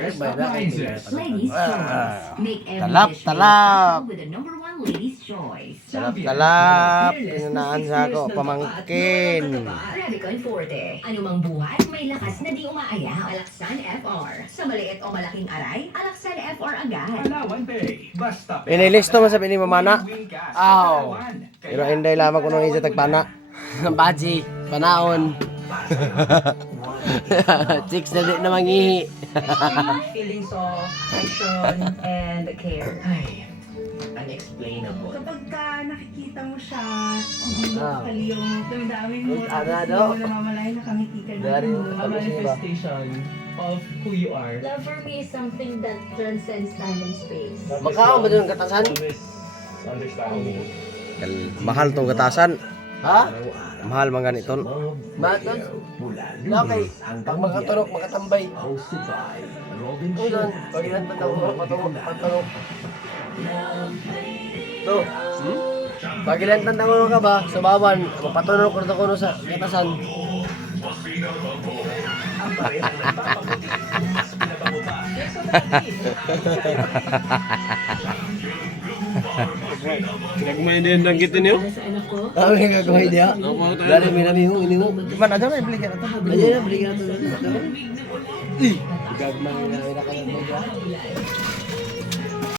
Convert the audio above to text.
tourist appliances. Ladies' choice. Make every Talap, dish talap. with the #1 ladies' choice. Talap-talap. Pinanaan sa ako, pamangkin. Revicon Forte. Anumang buhat, may lakas na di umaaya. Alaksan FR. Sa maliit o malaking aray, Alaksan FR agad. Palawan Bay. Basta Inilisto man sa pinimamana. Wingcast Aw. Palawan. Pero hindi lamang kung nung isa tagpana. Baji, panaon. Chicks na di na mangihi. Feelings of affection and care. Ay, unexplainable. Kapag ka nakikita mo siya, hindi mo Ah. kali yung damdamin mo, Ano, tapos ano? hindi mo namamalayan na kamiti ka Dari, na. A manifestation of who you are. Love for me is something that transcends time and space. Makao ba doon katasan? Misunderstanding. Mahal tong katasan. Ha? Mahal man ganito. Bakit? Okay. Pag makaturok, makatambay. Ulan. Pag ilan pa daw, paturok. To. Pag ilan pa daw ka ba, sa bawan, paturok ko na sa katasan. Nagmay din ang gitin niyo? Para sa anak ko, Kami nga gagawin niya. Dari minami mo, ini mo. Gimana aja may belikan ito. Aja na belikan ito. Ih, gagmay na ira ka ng media.